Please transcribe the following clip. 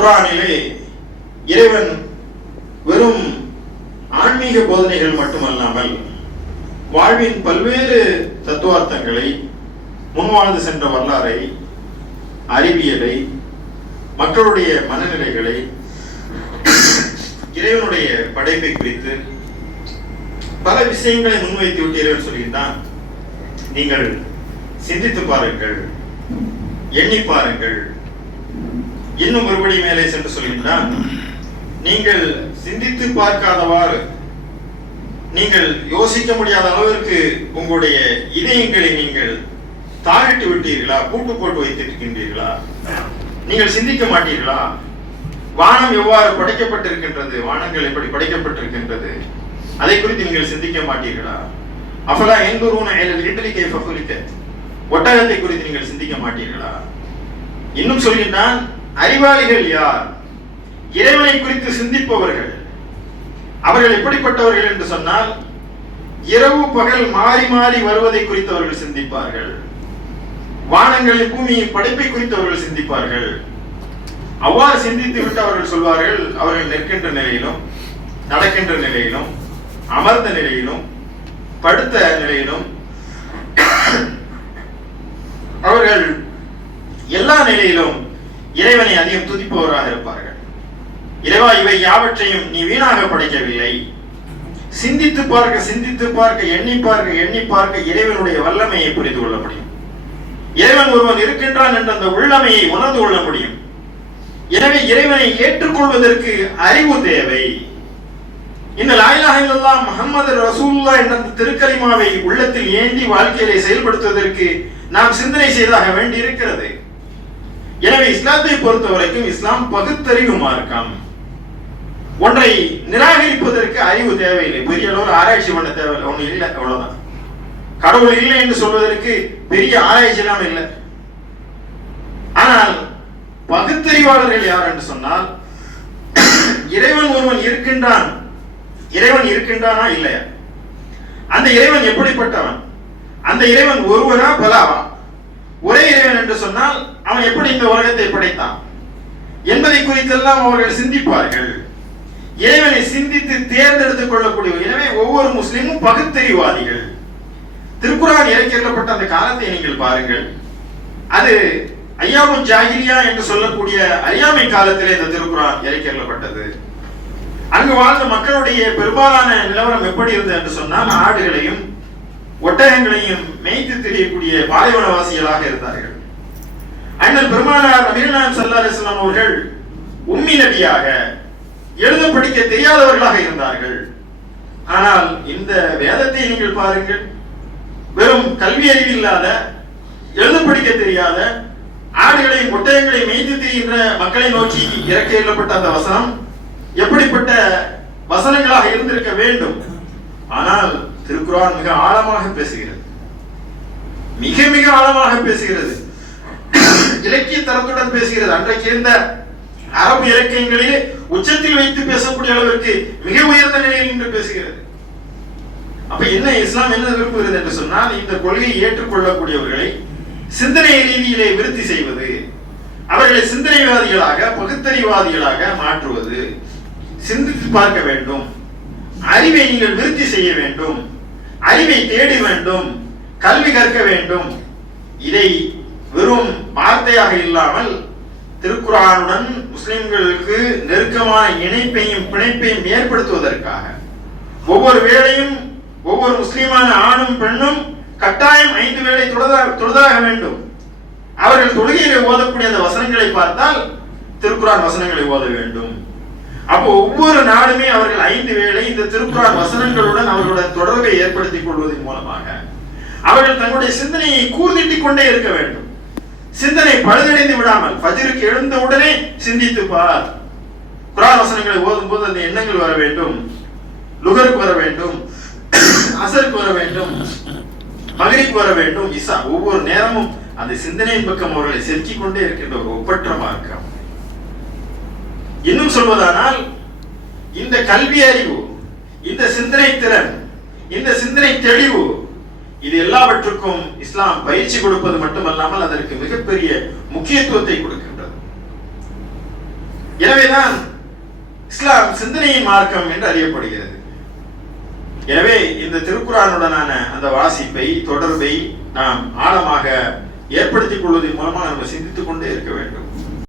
குரானிலே இறைவன் வெறும் ஆன்மீக போதனைகள் மட்டுமல்லாமல் வாழ்வின் பல்வேறு தத்துவார்த்தங்களை முன்வாழ்ந்து சென்ற வரலாறை அறிவியலை மக்களுடைய மனநிலைகளை இறைவனுடைய படைப்பை குறித்து பல விஷயங்களை முன்வைத்து விட்டு இறைவன் சொல்கின்றான். நீங்கள் சிந்தித்து பாருங்கள் எண்ணி பாருங்கள் இன்னும் ஒருபடி மேலே சென்று சொல்கின்றான் நீங்கள் சிந்தித்து பார்க்காதவாறு நீங்கள் யோசிக்க முடியாத அளவிற்கு உங்களுடைய இதயங்களை நீங்கள் தாழிட்டு விட்டீர்களா பூட்டு போட்டு வைத்திருக்கின்றீர்களா? நீங்கள் சிந்திக்க மாட்டீர்களா? வானம் எவ்வாறு படைக்கப்பட்டிருக்கின்றது வானங்கள் எப்படி படைக்கப்பட்டிருக்கின்றது அதை குறித்து நீங்கள் சிந்திக்க மாட்டீர்களா? அஃபலா எங்குருன இபிலி கைஃப ஒட்டகத்தை குறித்து நீங்கள் சிந்திக்க மாட்டீர்களா? இன்னும் சொல்கின்றான் அறிவாளிகள் யார்? இறைவனை குறித்து சிந்திப்பவர்கள். அவர்கள் எப்படிப்பட்டவர்கள் என்று சொன்னால் இரவு பகல் மாறி மாறி வருவதை குறித்து அவர்கள் சிந்திப்பார்கள். வானங்களின் பூமியின் படைப்பை குறித்து அவர்கள் சிந்திப்பார்கள். அவ்வாறு சிந்தித்து விட்டு அவர்கள் சொல்வார்கள் அவர்கள் நிற்கின்ற நிலையிலும் நடக்கின்ற நிலையிலும் அமர்ந்த நிலையிலும் படுத்த நிலையிலும் அவர்கள் எல்லா நிலையிலும் இறைவனை அதிகம் துதிப்பவராக இருப்பார்கள். இறைவா இவை யாவற்றையும் நீ வீணாக படைக்கவில்லை. சிந்தித்து பார்க்க சிந்தித்து பார்க்க எண்ணி பார்க்க எண்ணி பார்க்க இறைவனுடைய வல்லமையை புரிந்து கொள்ள முடியும். இறைவன் ஒருவன் இருக்கின்றான் என்ற அந்த உள்ளமையை உணர்ந்து கொள்ள முடியும். எனவே இறைவனை ஏற்றுக்கொள்வதற்கு அறிவு தேவை. இந்த லாயிலாக முகமது ரசூல்லா என்ற திருக்கலிமாவை உள்ளத்தில் ஏந்தி வாழ்க்கையிலே செயல்படுத்துவதற்கு நாம் சிந்தனை செய்தாக வேண்டி இருக்கிறது எனவே இஸ்லாத்தை பொறுத்த வரைக்கும் இஸ்லாம் பகுத்தறிவு மார்க்கம் ஒன்றை நிராகரிப்பதற்கு அறிவு தேவையில்லை. பெரிய அளவில் ஆராய்ச்சி பண்ண தேவையில்லை. ஒண்ணு இல்லை அவ்வளவுதான். கடவுள் இல்லை என்று சொல்வதற்கு பெரிய ஆராய்ச்சி எல்லாம் இல்லை. ஆனால் பகுத்தறிவாளர்கள் யார் என்று சொன்னால் இறைவன் ஒருவன் இருக்கின்றான். இறைவன் இருக்கின்றானா இல்லையா? அந்த இறைவன் எப்படிப்பட்டவன்? அந்த இறைவன் ஒருவனா பலாவா? ஒரே இறைவன் என்று சொன்னால் அவன் எப்படி இந்த உலகத்தை படைத்தான்? என்பதை குறித்தெல்லாம் அவர்கள் சிந்திப்பார்கள். இறைவனை சிந்தித்து தேர்ந்தெடுத்துக் கொள்ளக்கூடிய எனவே ஒவ்வொரு முஸ்லீமும் பகுத்தறிவாதிகள். திருக்குறான் இறக்கப்பட்ட அந்த காலத்தை நீங்கள் பாருங்கள். அது ஐயாபு ஜாகிரியா என்று சொல்லக்கூடிய அறியாமை காலத்திலே இந்த திருக்குறான் இறக்கப்பட்டது அங்கு வாழ்ந்த மக்களுடைய பெரும்பாலான நிலவரம் எப்படி இருந்தது என்று சொன்னால் ஆடுகளையும் ஒட்டகங்களையும் மேய்த்து தெரியக்கூடிய பாலைவனவாசிகளாக இருந்தார்கள். அண்ணல் பெருமானார் நபீனான் சல்லா அலிஸ்லாம் அவர்கள் உம்மி நபியாக எழுத படிக்க தெரியாதவர்களாக இருந்தார்கள். ஆனால் இந்த வேதத்தை நீங்கள் பாருங்கள். வெறும் கல்வி அறிவு இல்லாத எழுத படிக்க தெரியாத ஆடுகளை ஒட்டகங்களை மேய்த்து தெரிகின்ற மக்களை நோக்கி இறக்க எழுதப்பட்ட அந்த வசனம் எப்படிப்பட்ட வசனங்களாக இருந்திருக்க வேண்டும். ஆனால் திருக்குறான் மிக ஆழமாக பேசுகிறது. மிக மிக ஆழமாக பேசுகிறது. இலக்கிய தரத்துடன் பேசுகிறது. அன்றைக்கு இருந்த அரபு இலக்கியங்களிலே உச்சத்தில் வைத்து பேசக்கூடிய அளவிற்கு மிக உயர்ந்த நிலையில் நின்று பேசுகிறது. அப்ப என்ன இஸ்லாம் என்ன விரும்புகிறது என்று சொன்னால் இந்த கொள்கையை ஏற்றுக்கொள்ளக்கூடியவர்களை சிந்தனை ரீதியிலே விருத்தி செய்வது அவர்களை சிந்தனைவாதிகளாக பகுத்தறிவாதிகளாக மாற்றுவது சிந்தித்து பார்க்க வேண்டும் அறிவை நீங்கள் விருத்தி செய்ய வேண்டும் அறிவை தேடி வேண்டும் கல்வி கற்க வேண்டும். இதை வெறும் வார்த்தையாக இல்லாமல் திருக்குறானுடன் முஸ்லிம்களுக்கு நெருக்கமான இணைப்பையும் பிணைப்பையும் ஏற்படுத்துவதற்காக ஒவ்வொரு வேளையும் ஒவ்வொரு முஸ்லிமான ஆணும் பெண்ணும் கட்டாயம் ஐந்து வேளை தொழுதாக வேண்டும். அவர்கள் தொழுகையிலே ஓதக்கூடிய அந்த வசனங்களை பார்த்தால் திருக்குறான் வசனங்களை ஓத வேண்டும். அப்போ ஒவ்வொரு நாளுமே அவர்கள் ஐந்து வேளை இந்த திருக்குறான் வசனங்களுடன் அவர்களோட தொடர்பை ஏற்படுத்திக் கொள்வதன் மூலமாக அவர்கள் தங்களுடைய சிந்தனையை கூர்திட்டிக் கொண்டே இருக்க வேண்டும். சிந்தனை பழுதடைந்து விடாமல் பஜிருக்கு எழுந்த உடனே சிந்தித்து பார். குரான் வசனங்களை ஓதும் போது அந்த எண்ணங்கள் வர வேண்டும். லுகருக்கு வர வேண்டும். அசருக்கு வர வேண்டும். மகரிக்கு வர வேண்டும். இசா ஒவ்வொரு நேரமும் அந்த சிந்தனையின் பக்கம் அவர்களை செலுத்திக் கொண்டே இருக்கின்ற ஒரு ஒப்பற்ற மார்க்கம். இன்னும் சொல்வதானால் இந்த கல்வி அறிவு இந்த சிந்தனை திறன் இந்த சிந்தனை தெளிவு இது எல்லாவற்றுக்கும் இஸ்லாம் பயிற்சி கொடுப்பது மட்டுமல்லாமல் அதற்கு மிகப்பெரிய முக்கியத்துவத்தை கொடுக்கின்றது. எனவேதான் இஸ்லாம் சிந்தனையின் மார்க்கம் என்று அறியப்படுகிறது. எனவே இந்த திருக்குறானுடனான அந்த வாசிப்பை தொடர்பை நாம் ஆழமாக ஏற்படுத்திக் கொள்வதன் மூலமாக நம்ம சிந்தித்துக் கொண்டே இருக்க வேண்டும்.